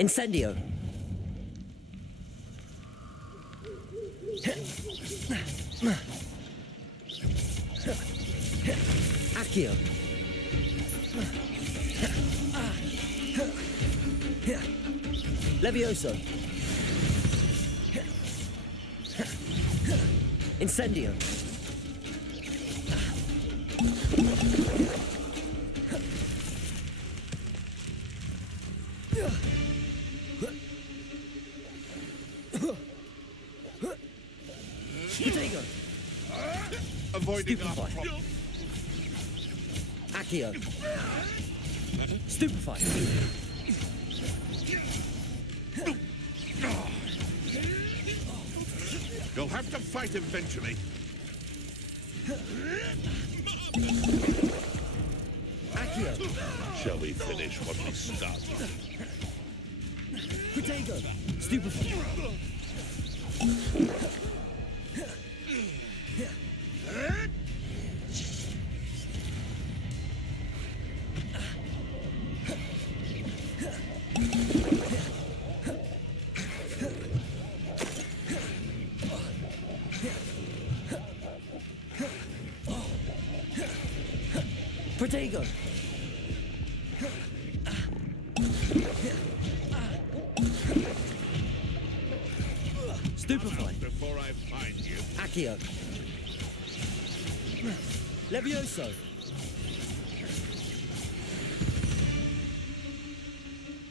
Incendio. Accio. Levioso. Incendio. Potato. Avoiding our Stupefy. problem. Accio. Stupefy. You'll have to fight eventually. Accio. Shall we finish what we started? Potato. Stupefy. Potato. Stupefy. Before I find you. Accio. Levioso.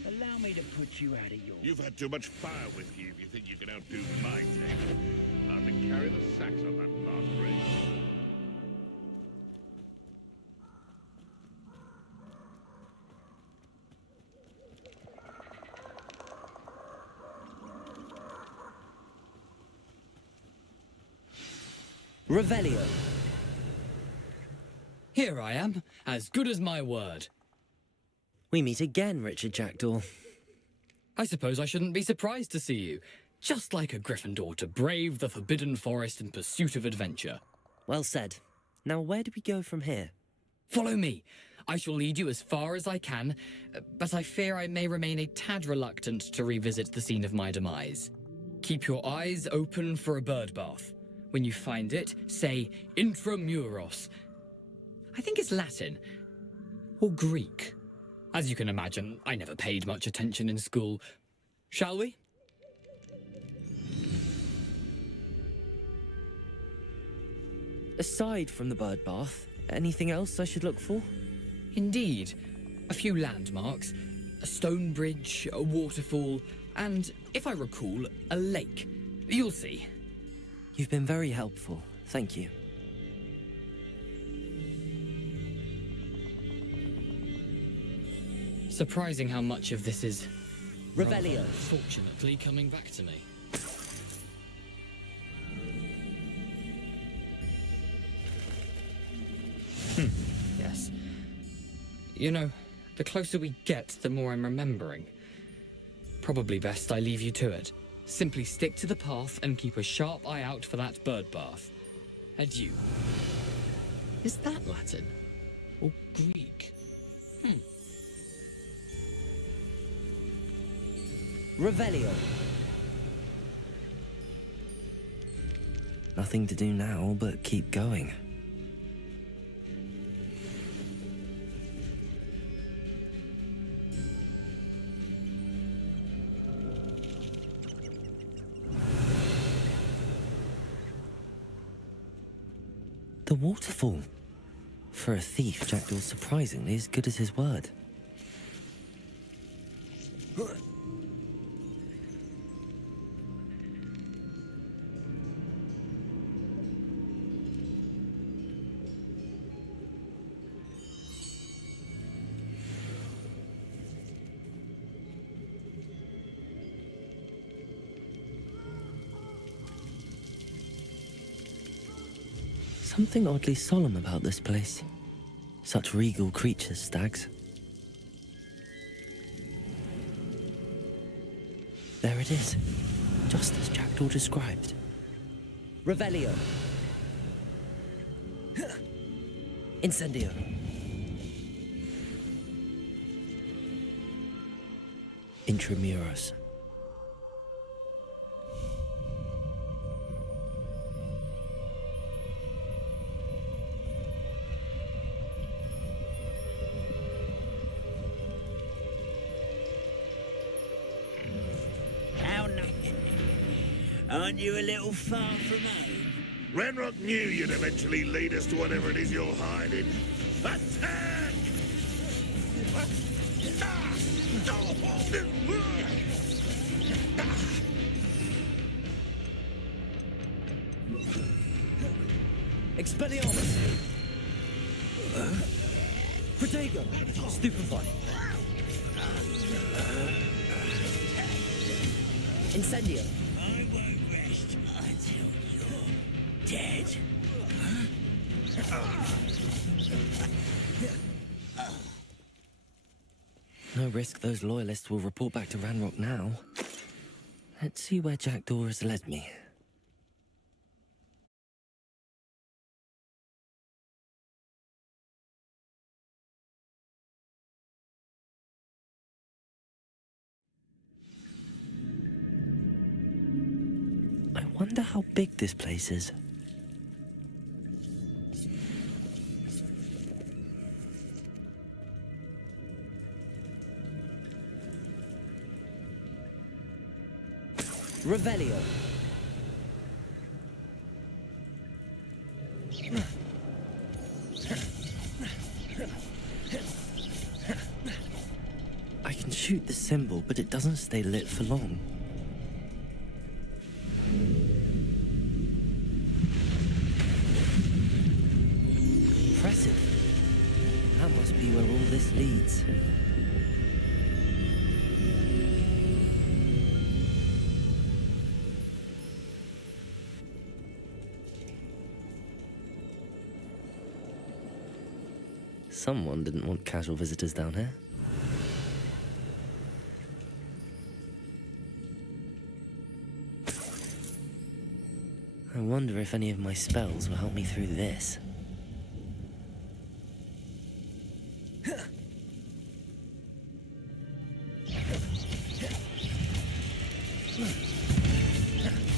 Allow me to put you out of your... You've had too much fire with you if you think you can outdo my take. Hardly carry the sacks on that last race. Revelio. Here I am, as good as my word. We meet again, Richard Jackdaw. I suppose I shouldn't be surprised to see you. Just like a Gryffindor to brave the Forbidden Forest in pursuit of adventure. Well said. Now where do we go from here? Follow me. I shall lead you as far as I can, but I fear I may remain a tad reluctant to revisit the scene of my demise. Keep your eyes open for a bird bath. When you find it, say intramuros. I think it's Latin. Or Greek. As you can imagine, I never paid much attention in school. Shall we? Aside from the bird bath, anything else I should look for? Indeed. A few landmarks, a stone bridge, a waterfall, and, if I recall, a lake. You'll see. You've been very helpful. Thank you. Surprising how much of this is... Revelio. Fortunately coming back to me. Yes. You know, the closer we get, the more I'm remembering. Probably best I leave you to it. Simply stick to the path and keep a sharp eye out for that bird bath. Adieu. Is that Latin? Or Greek? Revelio. Nothing to do now but keep going. The waterfall. For a thief, Jackdaw's surprisingly as good as his word. Something oddly solemn about this place. Such regal creatures, stags. There it is, just as Jackdaw described. Revelio. Incendio. intramuros. How now? Aren't you a little far from home? Ranrock knew you'd eventually lead us to whatever it is you're hiding. Attack! Expelliarmus! Protego! Stupefy! Incendio! I won't rest until you're dead. No risk those loyalists will report back to Ranrock now. Let's see where Jackdaw has led me. I wonder how big this place is. Revelio. I can shoot the symbol, but it doesn't stay lit for long. Impressive. That must be where all this leads. Someone didn't want casual visitors down here. I wonder if any of my spells will help me through this.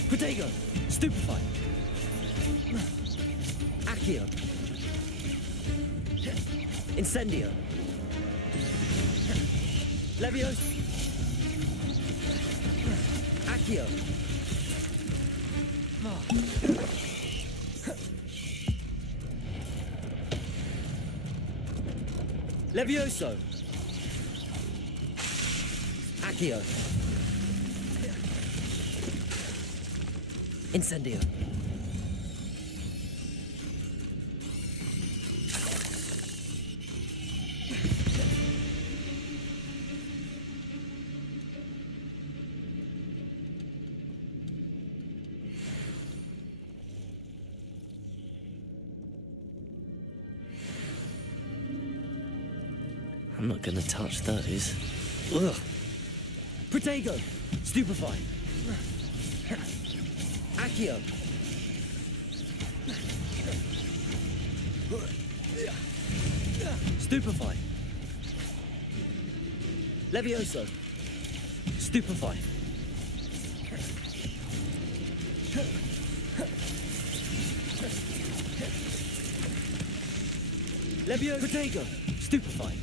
Protego! Stupefy! Accio! Incendio! Leviosa! Accio! Levioso! Accio! Incendio! I'm not gonna touch those. Ugh! Protego! Stupefy! Accio! Stupefy! Levioso! Stupefy! Levioso! Protego! Stupefy!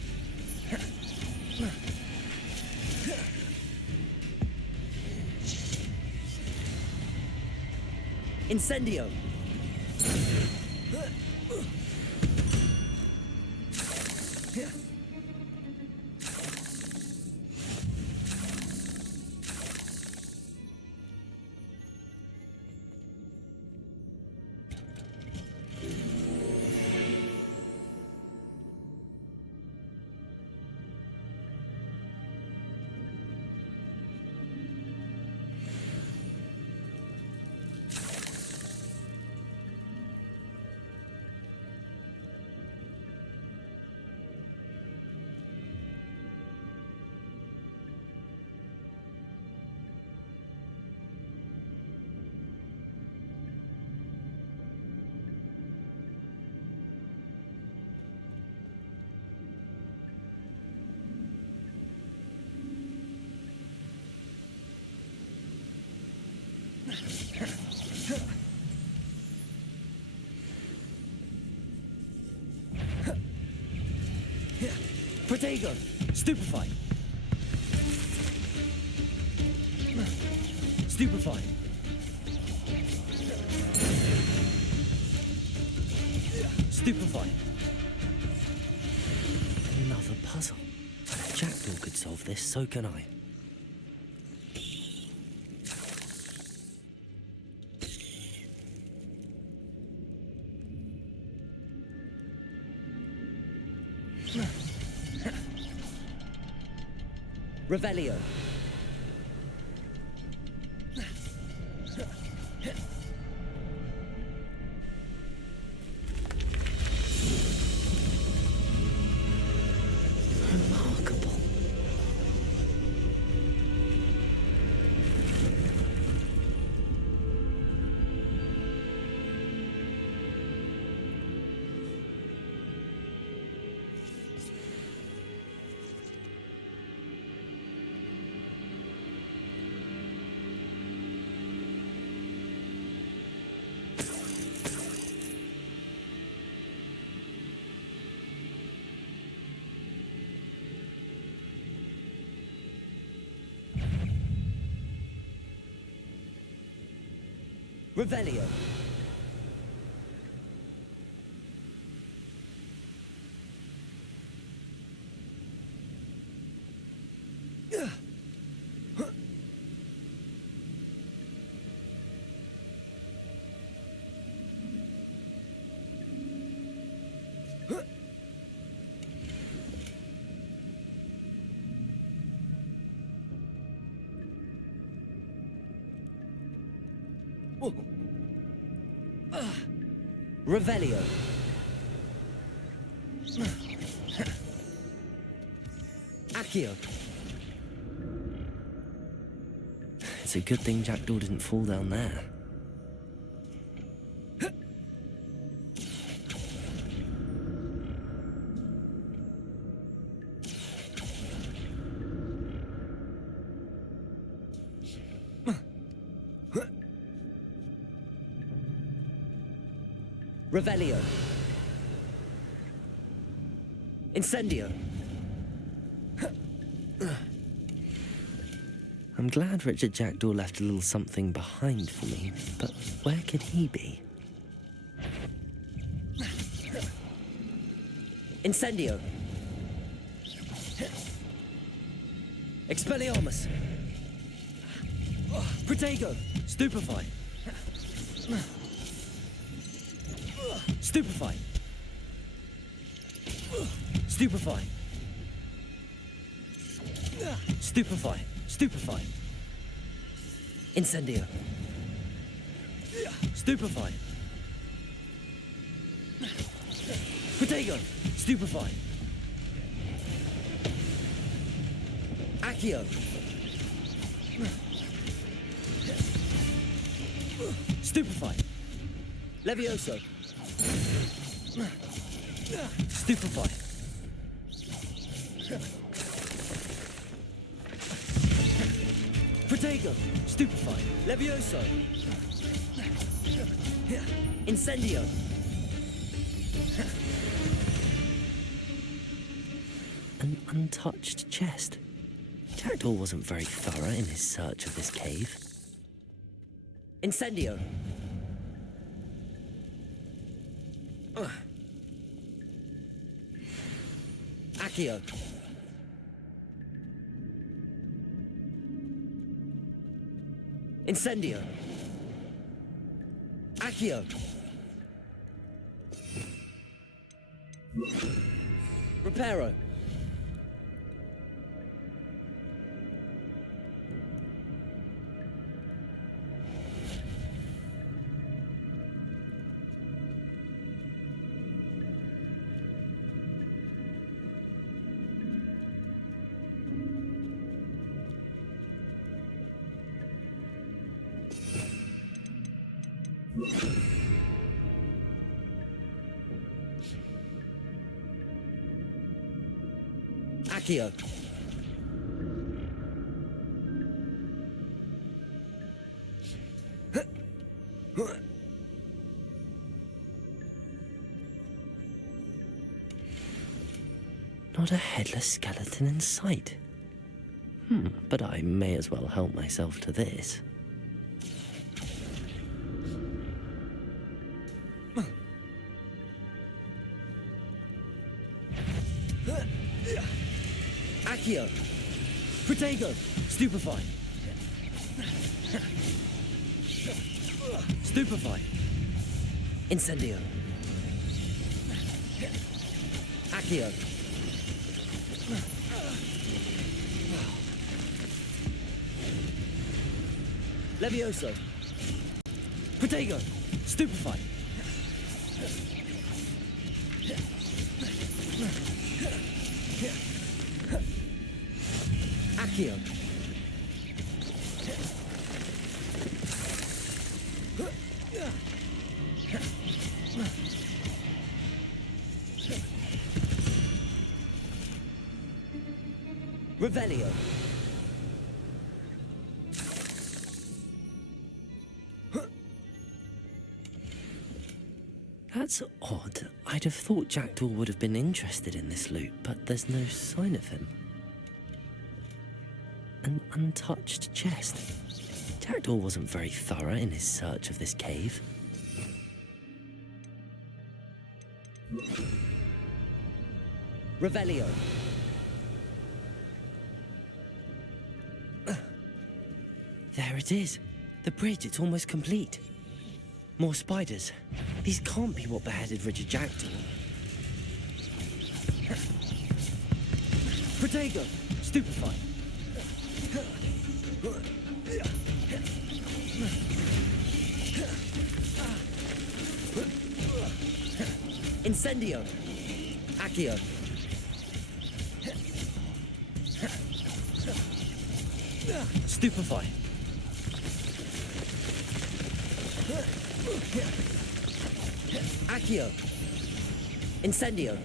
Incendio! Protego! Stupefy! Stupefy! Stupefy! Another puzzle. If Jackdaw could solve this, so can I. Revelio. Remarkable. Revelio. Revelio. Accio. It's a good thing Jackdaw didn't fall down there. Revelio. Incendio. I'm glad Richard Jackdaw left a little something behind for me, but where could he be? Incendio. Expelliarmus. Protego. Stupefy. Stupefy. Stupefy. Stupefy. Stupefy. Incendio. Stupefy. Protego. Stupefy. Accio. Stupefy. Levioso. Stupefy. Protego. Stupefy. Levioso. Incendio. An untouched chest. Jackdaw wasn't very thorough in his search of this cave. Incendio. Accio. Incendio. Accio. Reparo. Accio. Not a headless skeleton in sight. But I may as well help myself to this. Accio! Protego! Stupefy! Stupefy! Incendio! Accio! Levioso! Protego! Stupefy! Accio! Revelio! That's odd. I'd have thought Jackdaw would have been interested in this loot, but there's no sign of him. An untouched chest. Jackdaw wasn't very thorough in his search of this cave. Revelio. There it is. The bridge, it's almost complete. More spiders. These can't be what beheaded Richard Jackdaw. Protego! Stupefy! Incendio! Accio! Stupefy! Accio! Incendio!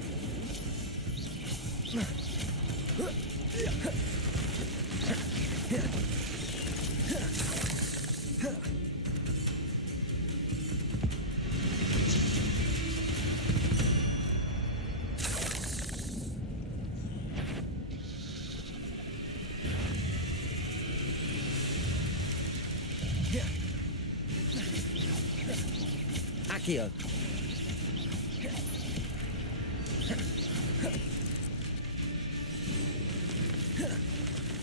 Accio!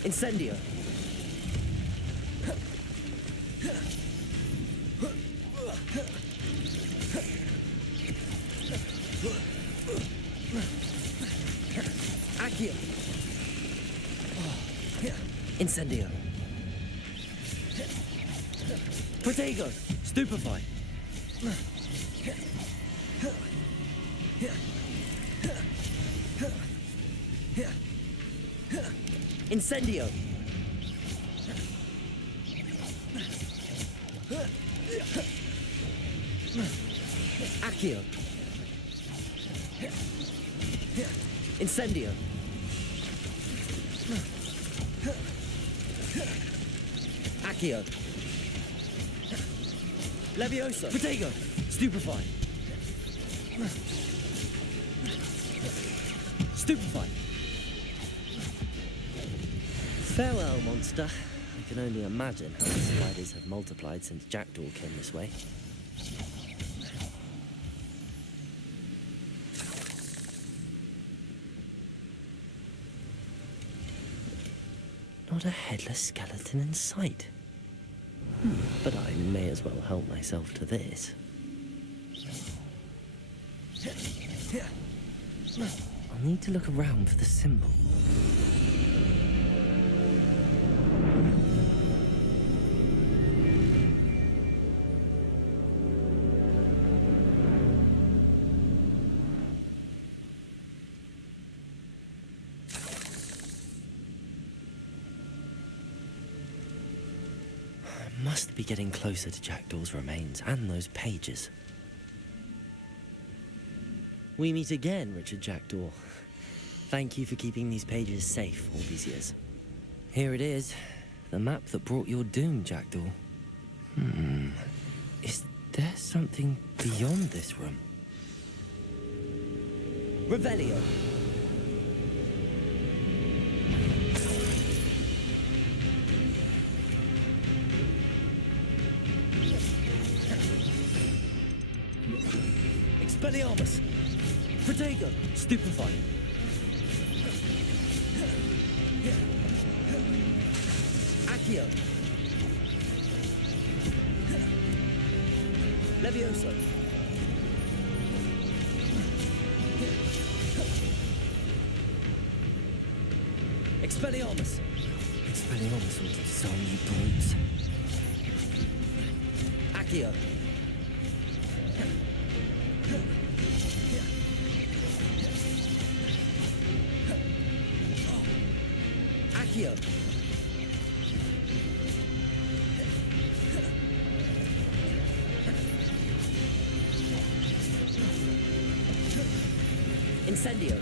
Incendio! Accio! Incendio! Protego! Stupefy! Incendio! Accio! Incendio! Accio! Leviosa! Protego! Stupefy! Stupefy! Farewell, monster. I can only imagine how the spiders have multiplied since Jackdaw came this way. Not a headless skeleton in sight. But I may as well help myself to this. I'll need to look around for the symbol. Must be getting closer to Jackdaw's remains and those pages. We meet again, Richard Jackdaw. Thank you for keeping these pages safe all these years. Here it is, the map that brought your doom, Jackdaw. Is there something beyond this room? Revelio! Expelliarmus! Protego! Stupefy! Accio! Levioso! Expelliarmus! Expelliarmus will disarm you brutes. Accio! Accio! Incendio!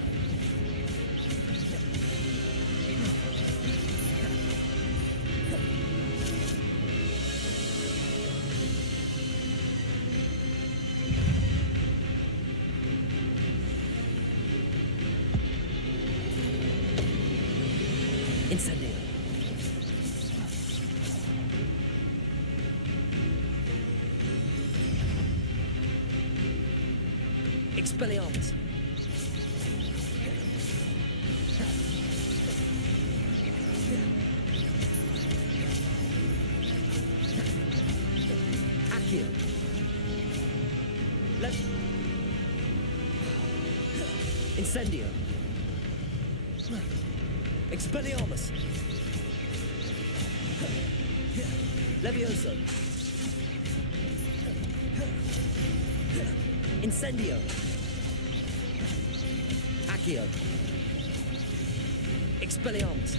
Incendio! Expelliarmus! Accio! Incendio! Expelliarmus! Levioso! Incendio! Accio! Expelliarmus!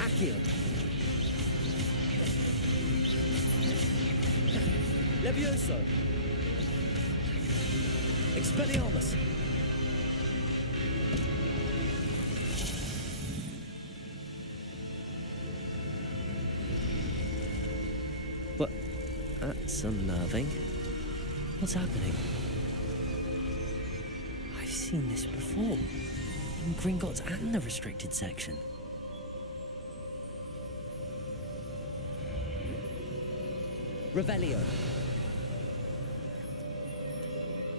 Accio! Levioso! Expelliarmus! What? That's unnerving. What's happening? I've seen this before. In Gringotts and the restricted section. Revelio.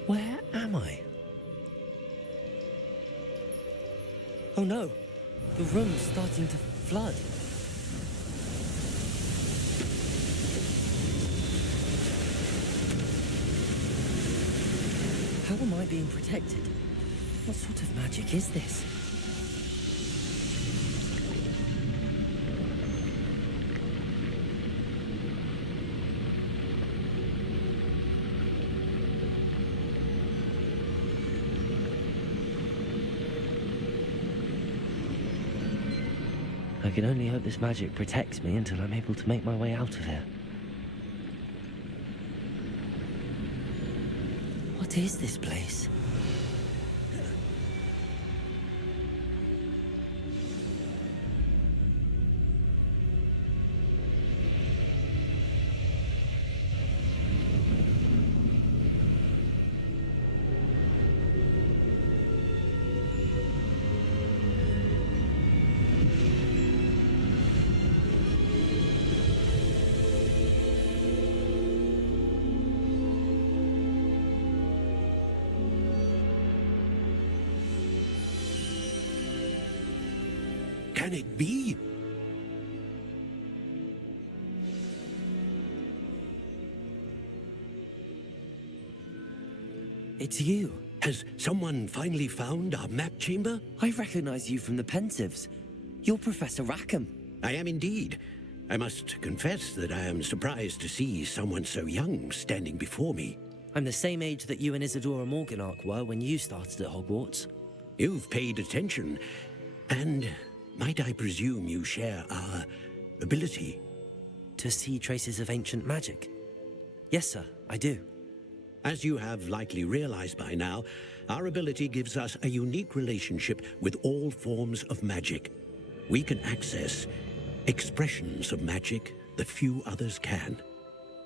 Where am I? Oh no, the room's starting to flood. How am I being protected? What sort of magic is this? I can only hope this magic protects me until I'm able to make my way out of here. What is this place? Can it be? It's you. Has someone finally found our map chamber? I recognize you from the Pensives. You're Professor Rackham. I am indeed. I must confess that I am surprised to see someone so young standing before me. I'm the same age that you and Isadora Morganach were when you started at Hogwarts. You've paid attention, and might I presume you share our ability? To see traces of ancient magic? Yes, sir, I do. As you have likely realized by now, our ability gives us a unique relationship with all forms of magic. We can access expressions of magic that few others can.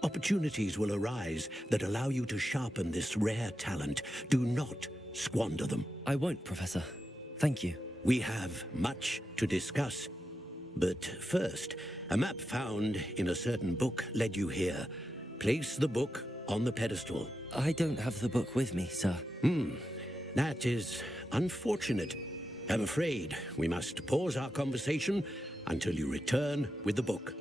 Opportunities will arise that allow you to sharpen this rare talent. Do not squander them. I won't, Professor. Thank you. We have much to discuss. But first, a map found in a certain book led you here. Place the book on the pedestal. I don't have the book with me, sir. That is unfortunate. I'm afraid we must pause our conversation until you return with the book.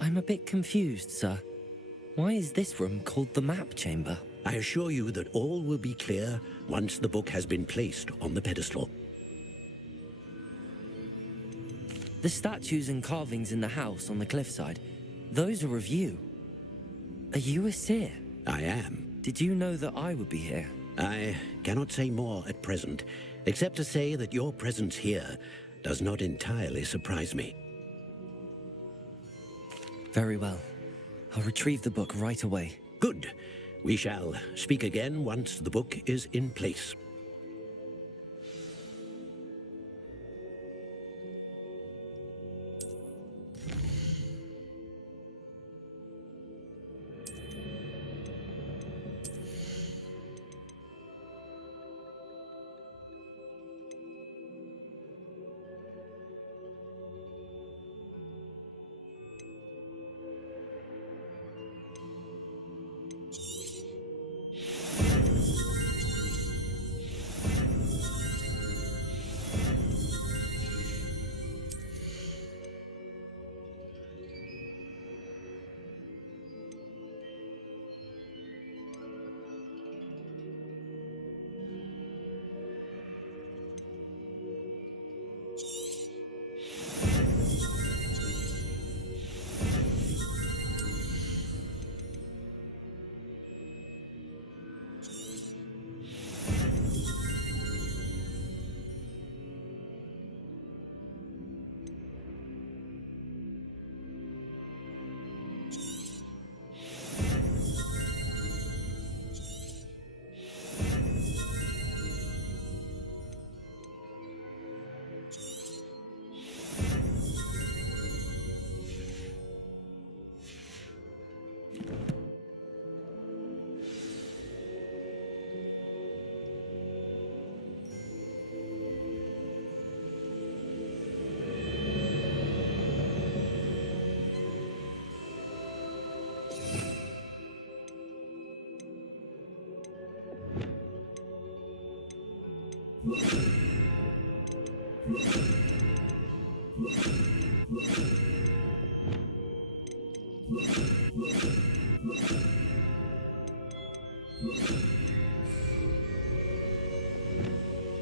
I'm a bit confused, sir. Why is this room called the map chamber? I assure you that all will be clear once the book has been placed on the pedestal. The statues and carvings in the house on the cliffside, those are of you. Are you a seer? I am. Did you know that I would be here? I cannot say more at present, except to say that your presence here does not entirely surprise me. Very well. I'll retrieve the book right away. Good. We shall speak again once the book is in place.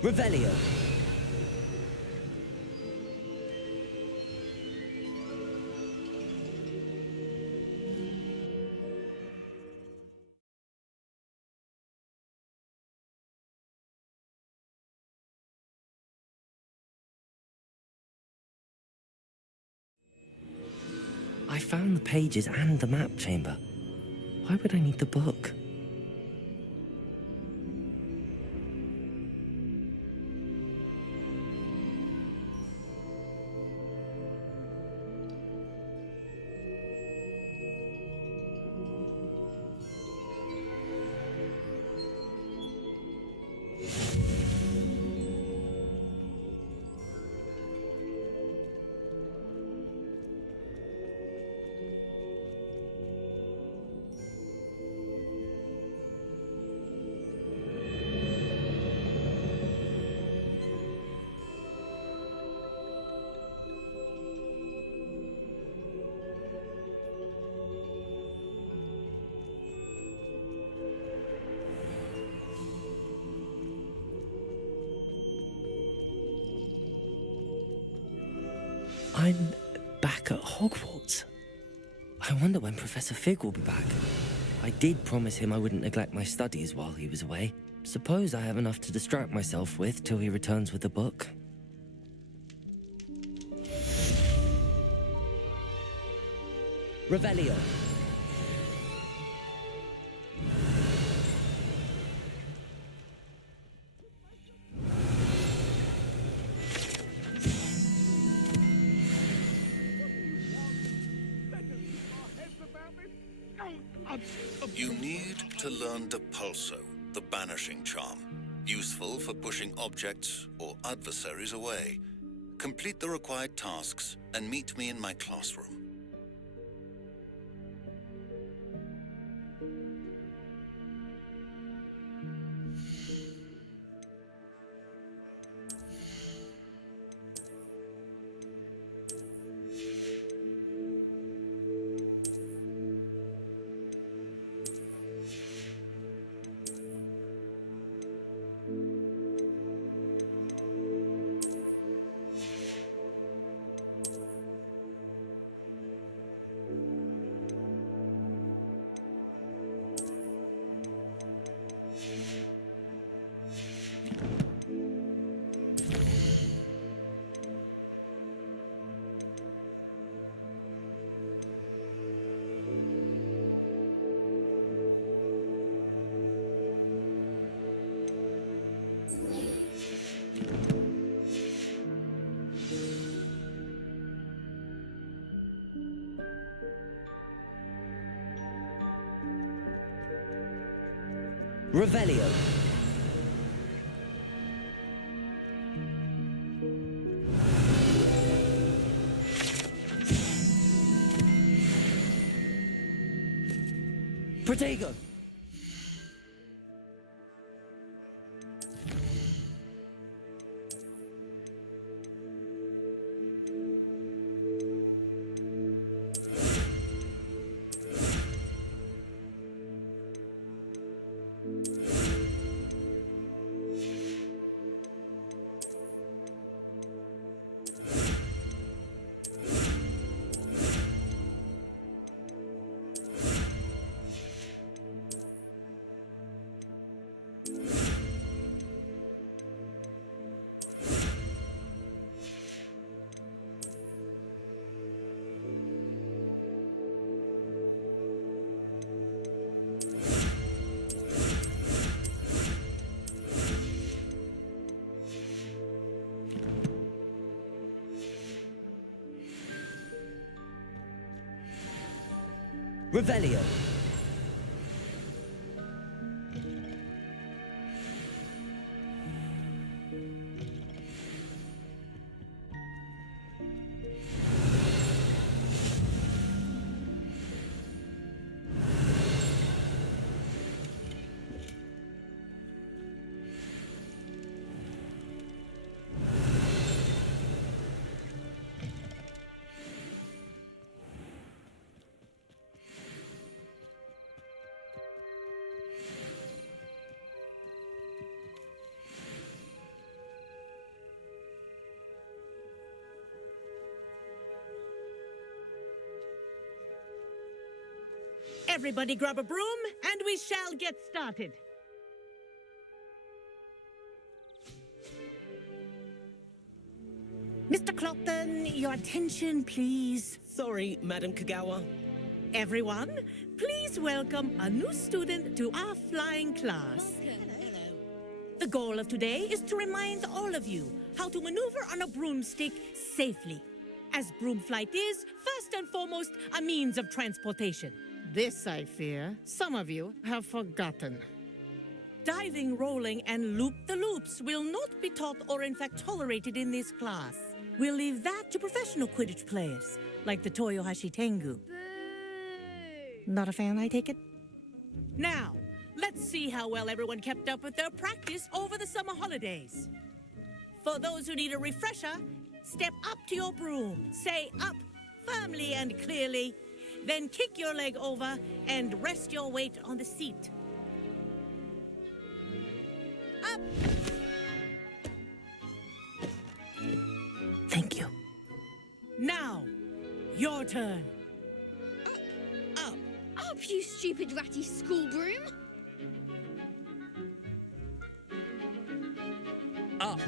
Revelio! I found the pages and the map chamber. Why would I need the book? I'm back at Hogwarts. I wonder when Professor Fig will be back. I did promise him I wouldn't neglect my studies while he was away. Suppose I have enough to distract myself with till he returns with the book. Revelio. to learn Depulso, the banishing charm, useful for pushing objects or adversaries away. Complete the required tasks and meet me in my classroom. Revelio. Protego. Revelio. Everybody grab a broom, and we shall get started. Mr. Clopton, your attention, please. Sorry, Madam Kagawa. Everyone, please welcome a new student to our flying class. The goal of today is to remind all of you how to maneuver on a broomstick safely, as broom flight is, first and foremost, a means of transportation. This, I fear, some of you have forgotten. Diving, rolling, and loop-the-loops will not be taught or in fact tolerated in this class. We'll leave that to professional Quidditch players, like the Toyohashi Tengu. Not a fan, I take it? Now, let's see how well everyone kept up with their practice over the summer holidays. For those who need a refresher, step up to your broom, say up firmly and clearly, then kick your leg over and rest your weight on the seat. Up! Thank you. Now, your turn. Up, you stupid ratty school broom! Up.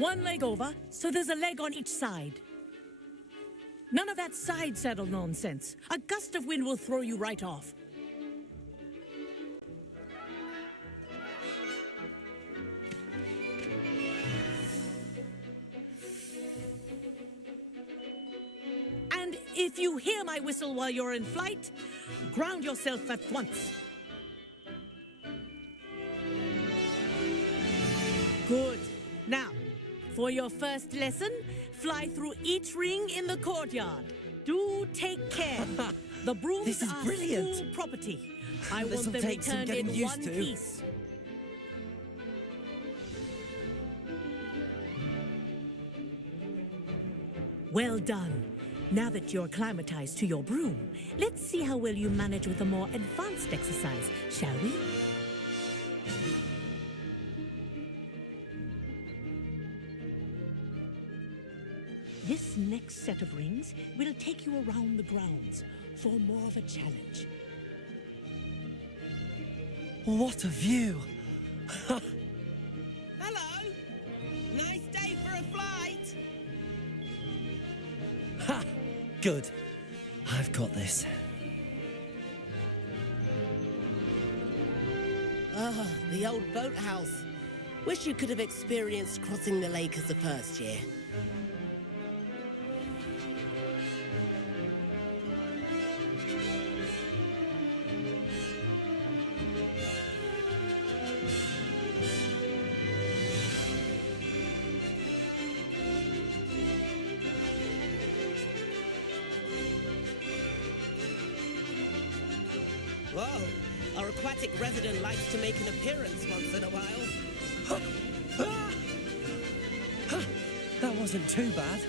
One leg over, so there's a leg on each side. None of that side saddle nonsense. A gust of wind will throw you right off. And if If you hear my whistle while you're in flight, ground yourself at once. Good. Now, for your first lesson, fly through each ring in the courtyard. Do take care. The brooms This is are brilliant. school property. I This'll want them take some returned getting in used one to. piece. Well done. Now that you're acclimatized to your broom, let's see how well you manage with a more advanced exercise, shall we? This next set of rings will take you around the grounds for more of a challenge. What a view! Hello. Nice day for a flight. Ha! Good. I've got this. Ah, the old boathouse. Wish you could have experienced crossing the lake as the first year. Whoa, our aquatic resident likes to make an appearance once in a while. That wasn't too bad.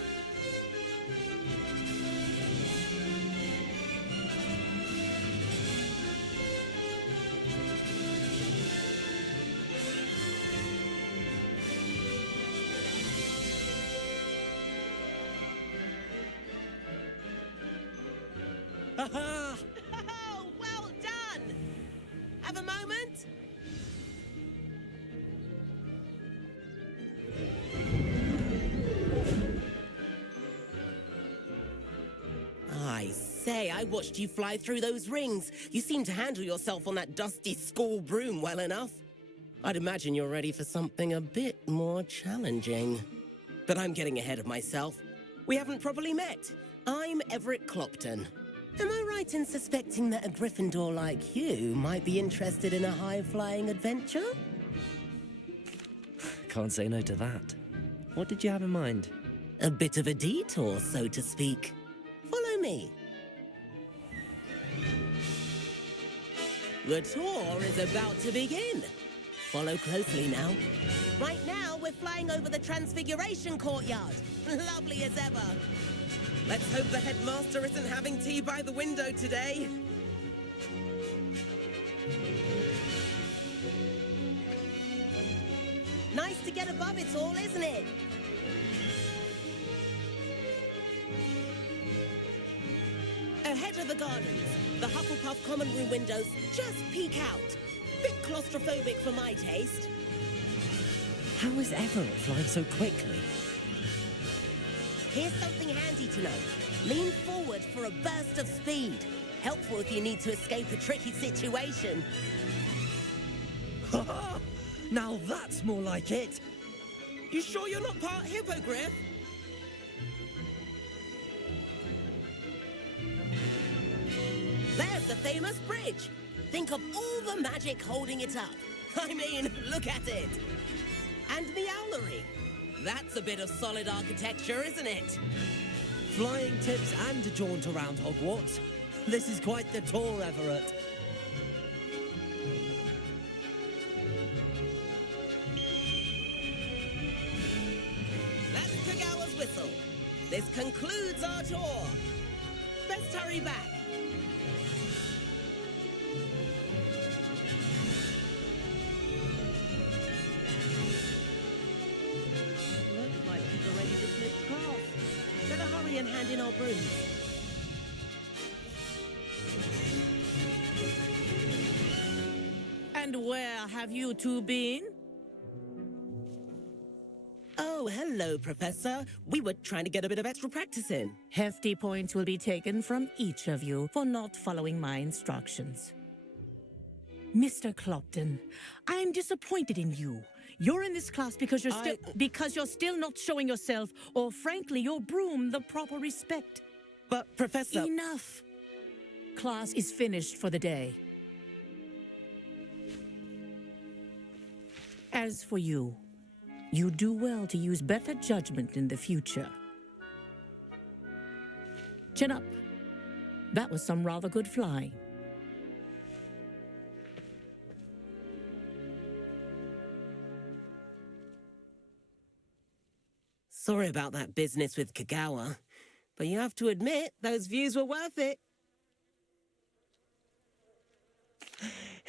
Ha-ha! Oh, well done! Have a moment? I say, I watched you fly through those rings. You seem to handle yourself on that dusty school broom well enough. I'd imagine you're ready for something a bit more challenging. But I'm getting ahead of myself. We haven't properly met. I'm Everett Clopton. Am I right in suspecting that a Gryffindor like you might be interested in a high-flying adventure? Can't say no to that. What did you have in mind? A bit of a detour, so to speak. Follow me. The tour is about to begin. Follow closely now. Right now, we're flying over the Transfiguration Courtyard. Lovely as ever. Let's hope the headmaster isn't having tea by the window today. Nice to get above it all, isn't it? Ahead of the gardens, the Hufflepuff common room windows just peek out. Bit claustrophobic for my taste. How is Everett flying so quickly? Here's something handy to know. Lean forward for a burst of speed. Helpful if you need to escape a tricky situation. Now that's more like it. You sure you're not part hippogriff? There's the famous bridge. Think of all the magic holding it up. I mean, look at it. And the owlery. That's a bit of solid architecture, isn't it? Flying tips and a jaunt around Hogwarts. This is quite the tour, Everett. That's Kagawa's whistle. This concludes our tour. Best hurry back. Looks like we've already dismissed class. Better hurry and hand in our brooms. And where have you two been? Oh, hello, Professor. We were trying to get a bit of extra practice in. Hefty points will be taken from each of you for not following my instructions. Mr. Clopton, I'm disappointed in you. You're in this class because you're still not showing yourself, or frankly, your broom, the proper respect. But, Professor... Enough! Class is finished for the day. As for you, you do well to use better judgment in the future. Chin up. That was some rather good flying. Sorry about that business with Kagawa, but you have to admit, those views were worth it.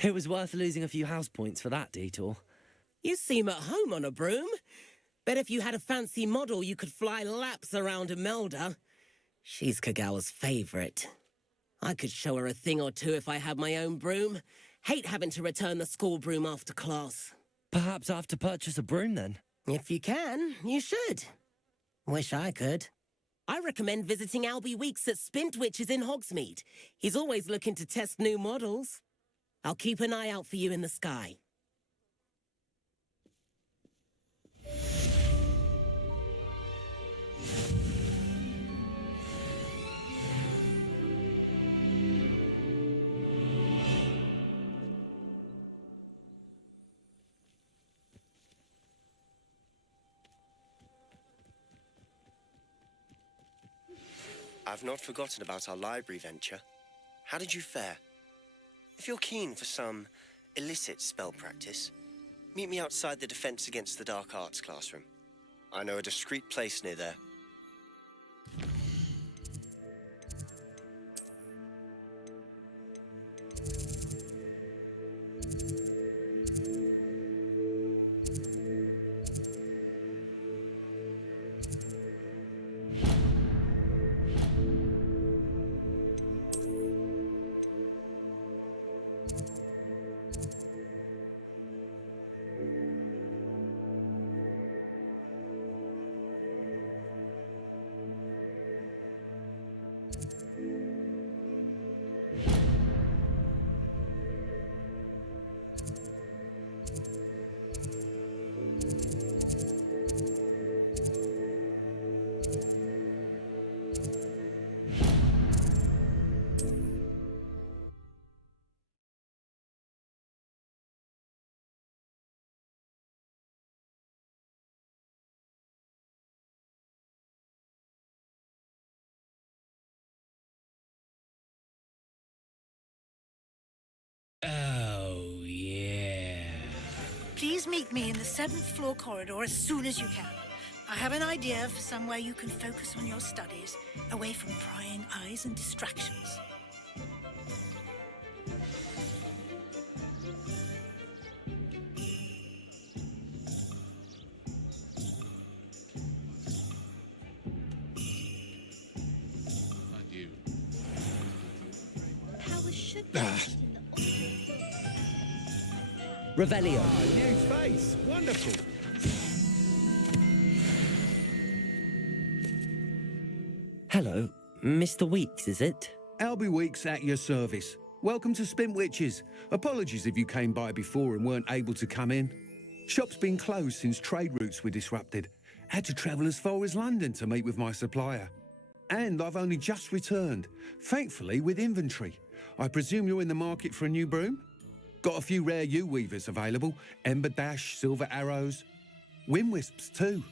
It was worth losing a few house points for that detour. You seem at home on a broom. Bet if you had a fancy model, you could fly laps around Imelda. She's Kagawa's favorite. I could show her a thing or two if I had my own broom. Hate having to return the school broom after class. Perhaps I have to purchase a broom then. If you can, you should. Wish I could. I recommend visiting Albie Weeks at Spintwitches in Hogsmeade. He's always looking to test new models. I'll keep an eye out for you in the sky. I've not forgotten about our library venture. How did you fare? If you're keen for some illicit spell practice, meet me outside the Defense Against the Dark Arts classroom. I know a discreet place near there. Oh, yeah. Please meet me in the 7th floor corridor as soon as you can. I have an idea for somewhere you can focus on your studies, away from prying eyes and distractions. Adieu. Powers should be in the Revelio. New face. Wonderful. Hello, Mr. Weeks, is it? Albie Weeks at your service. Welcome to Spintwitches. Apologies if you came by before and weren't able to come in. Shop's been closed since trade routes were disrupted. Had to travel as far as London to meet with my supplier. And I've only just returned, thankfully with inventory. I presume you're in the market for a new broom? Got a few rare U-weavers available, Ember Dash, Silver Arrows, Wind Wisps too.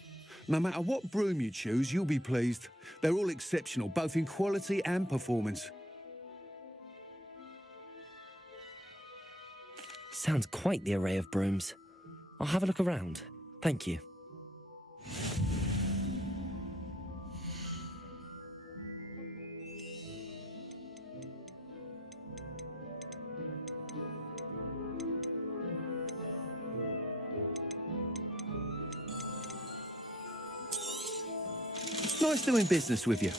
No matter what broom you choose, you'll be pleased. They're all exceptional, both in quality and performance. Sounds quite the array of brooms. I'll have a look around. Thank you. Nice doing business with you.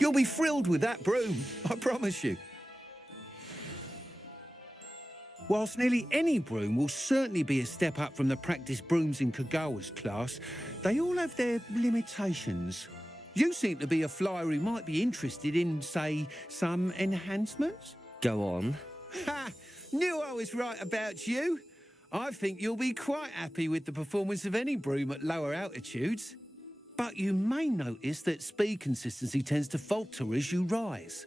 You'll be thrilled with that broom, I promise you. Whilst nearly any broom will certainly be a step up from the practice brooms in Kagawa's class, they all have their limitations. You seem to be a flyer who might be interested in, say, some enhancements? Go on. Ha! Knew I was right about you. I think you'll be quite happy with the performance of any broom at lower altitudes. But you may notice that speed consistency tends to falter as you rise.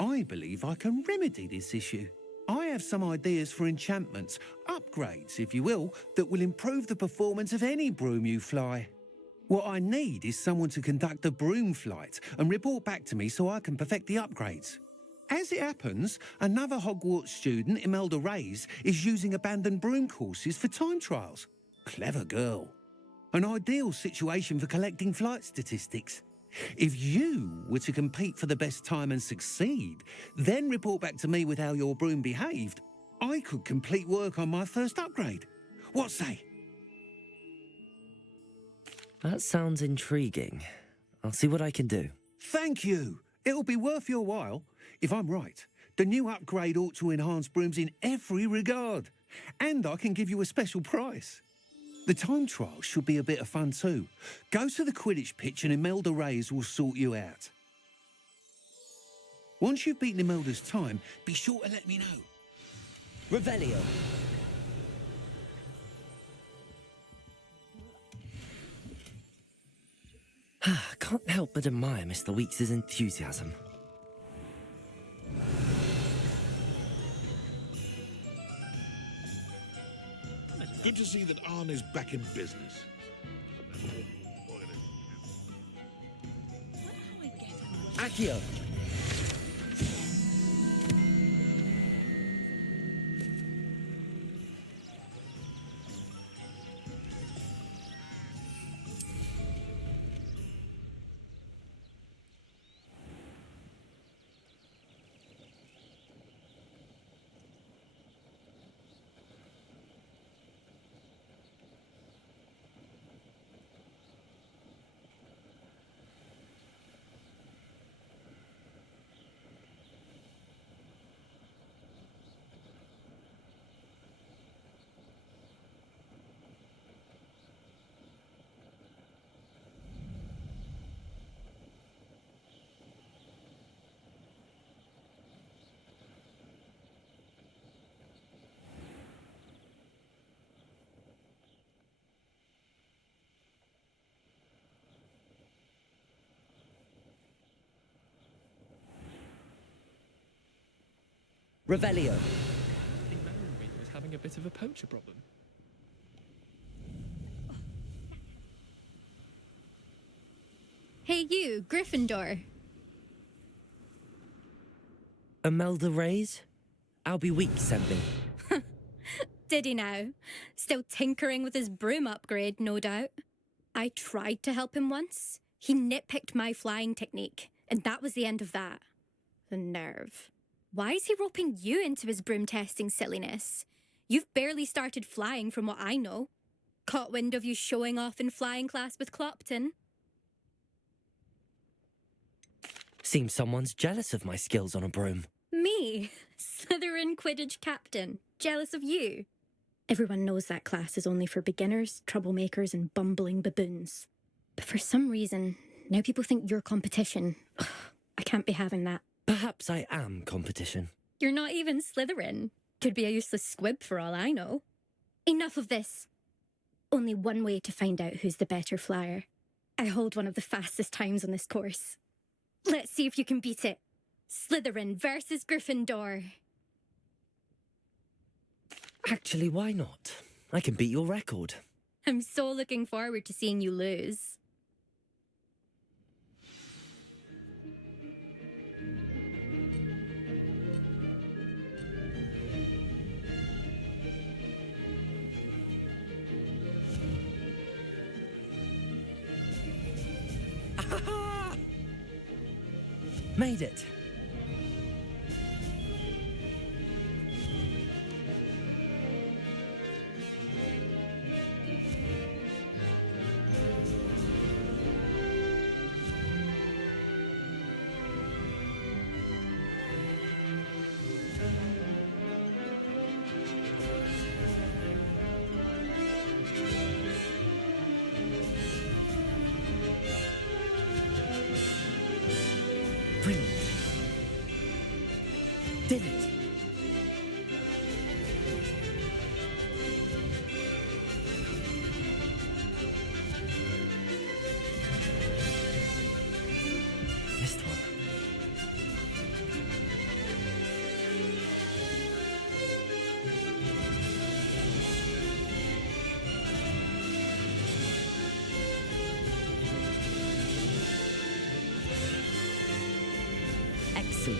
I believe I can remedy this issue. I have some ideas for enchantments, upgrades, if you will, that will improve the performance of any broom you fly. What I need is someone to conduct a broom flight and report back to me so I can perfect the upgrades. As it happens, another Hogwarts student, Imelda Reyes, is using abandoned broom courses for time trials. Clever girl. An ideal situation for collecting flight statistics. If you were to compete for the best time and succeed, then report back to me with how your broom behaved, I could complete work on my first upgrade. What say? That sounds intriguing. I'll see what I can do. Thank you. It'll be worth your while. If I'm right, the new upgrade ought to enhance brooms in every regard. And I can give you a special price. The time trial should be a bit of fun too. Go to the Quidditch pitch and Imelda Reyes will sort you out. Once you've beaten Imelda's time, be sure to let me know. Revelio. Can't help but admire Mr. Weeks' enthusiasm. Good to see that Arn is back in business. Accio! Revelio. I think Marilyn was having a bit of a poacher problem. Hey you, Gryffindor. Imelda Reyes? Albie Weeks sent me. Did he now? Still tinkering with his broom upgrade, no doubt. I tried to help him once. He nitpicked my flying technique, and that was the end of that. The nerve. Why is he roping you into his broom testing silliness? You've barely started flying from what I know. Caught wind of you showing off in flying class with Clopton. Seems someone's jealous of my skills on a broom. Me? Slytherin Quidditch captain. Jealous of you? Everyone knows that class is only for beginners, troublemakers and bumbling baboons. But for some reason, now people think you're competition. I can't be having that. Perhaps I am competition. You're not even Slytherin. Could be a useless squib for all I know. Enough of this. Only one way to find out who's the better flyer. I hold one of the fastest times on this course. Let's see if you can beat it. Slytherin versus Gryffindor. Actually, why not? I can beat your record. I'm so looking forward to seeing you lose. Made it. Excellent.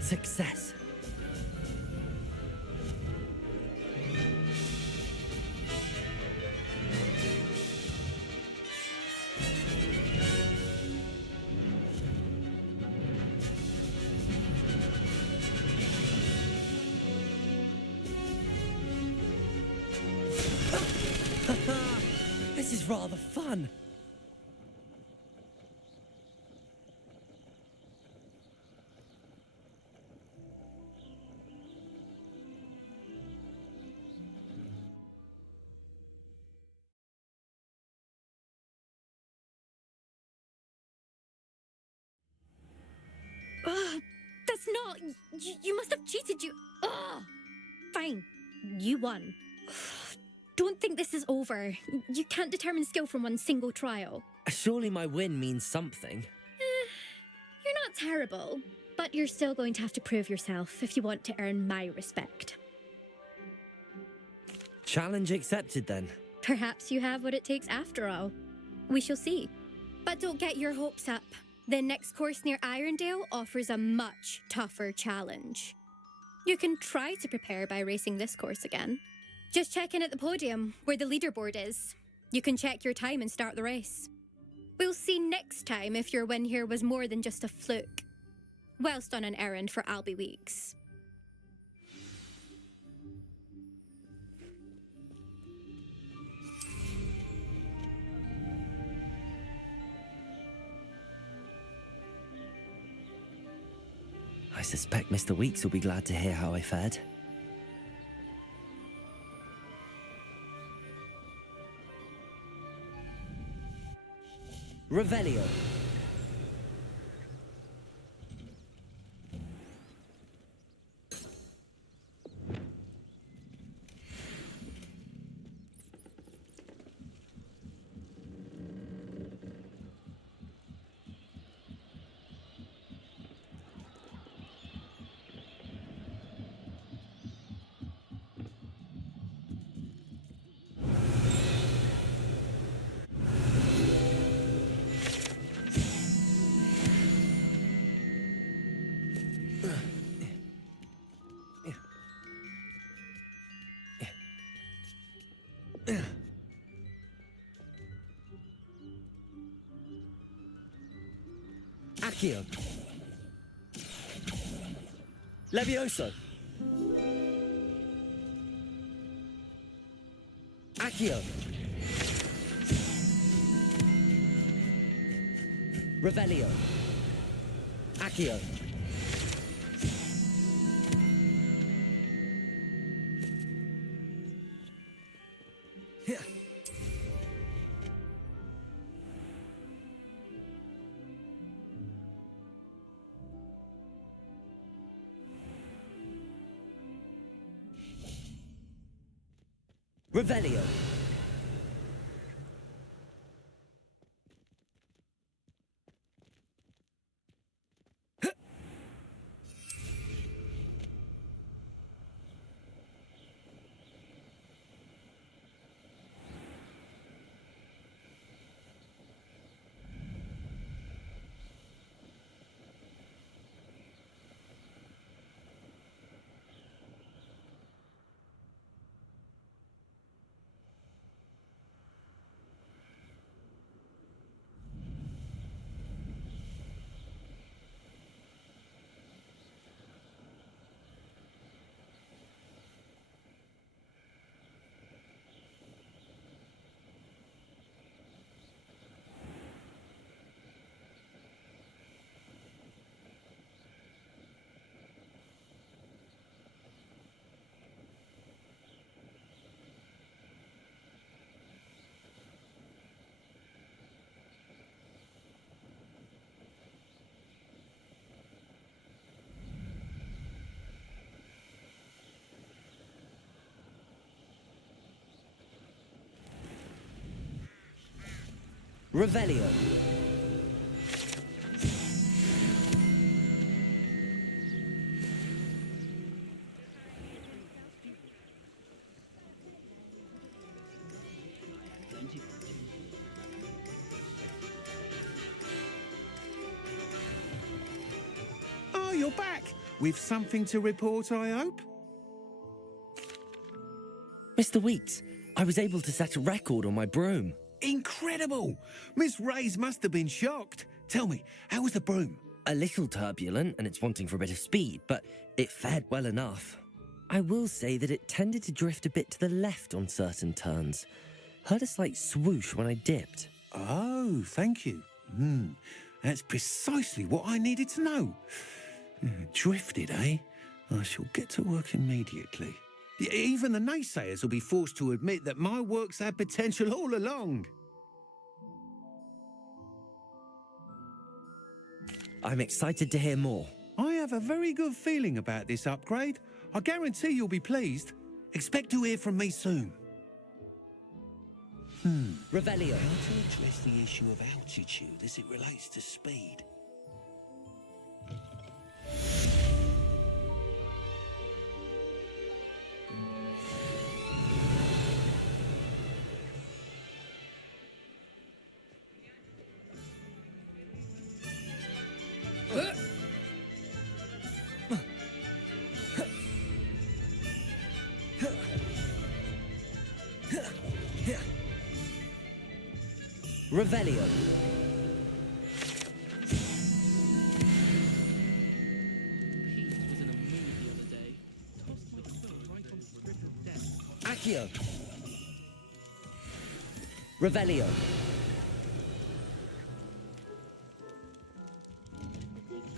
Success. This is rather fun. That's not... You must have cheated, you... Ugh. Fine. You won. Don't think this is over. You can't determine skill from one single trial. Surely my win means something. You're not terrible, but you're still going to have to prove yourself if you want to earn my respect. Challenge accepted then. Perhaps you have what it takes after all. We shall see. But don't get your hopes up. The next course near Irondale offers a much tougher challenge. You can try to prepare by racing this course again. Just check in at the podium, where the leaderboard is. You can check your time and start the race. We'll see next time if your win here was more than just a fluke. Whilst on an errand for Albie Weeks. I suspect Mr. Weeks will be glad to hear how I fared. Revelio. Accio. Levioso. Accio. Revelio. Accio. Revelio. Revelio. with something to report, I hope? Mr. Weeks, I was able to set a record on my broom. Incredible! Miss Reyes must have been shocked. Tell me, how was the broom? A little turbulent and it's wanting for a bit of speed, but it fared well enough. I will say that it tended to drift a bit to the left on certain turns. Heard a slight swoosh when I dipped. Oh, thank you. That's precisely what I needed to know. Drifted, eh? I shall get to work immediately. Even the naysayers will be forced to admit that my work's had potential all along. I'm excited to hear more. I have a very good feeling about this upgrade. I guarantee you'll be pleased. Expect to hear from me soon. Revelio. How to address the issue of altitude as it relates to speed? Revelio. Accio. Revelio.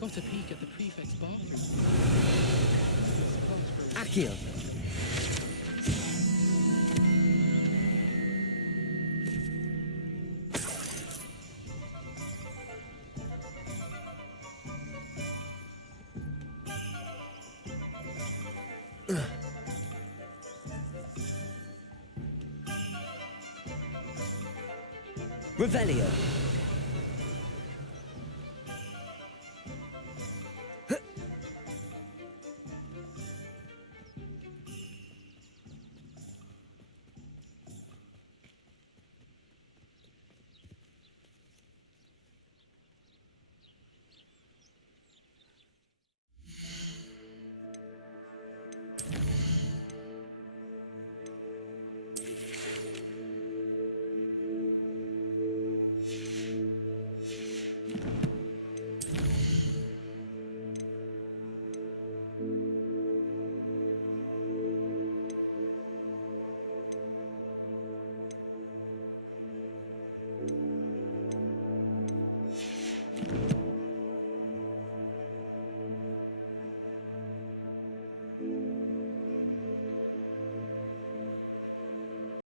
Got a peek at the prefect's bathroom. Accio. Revelio.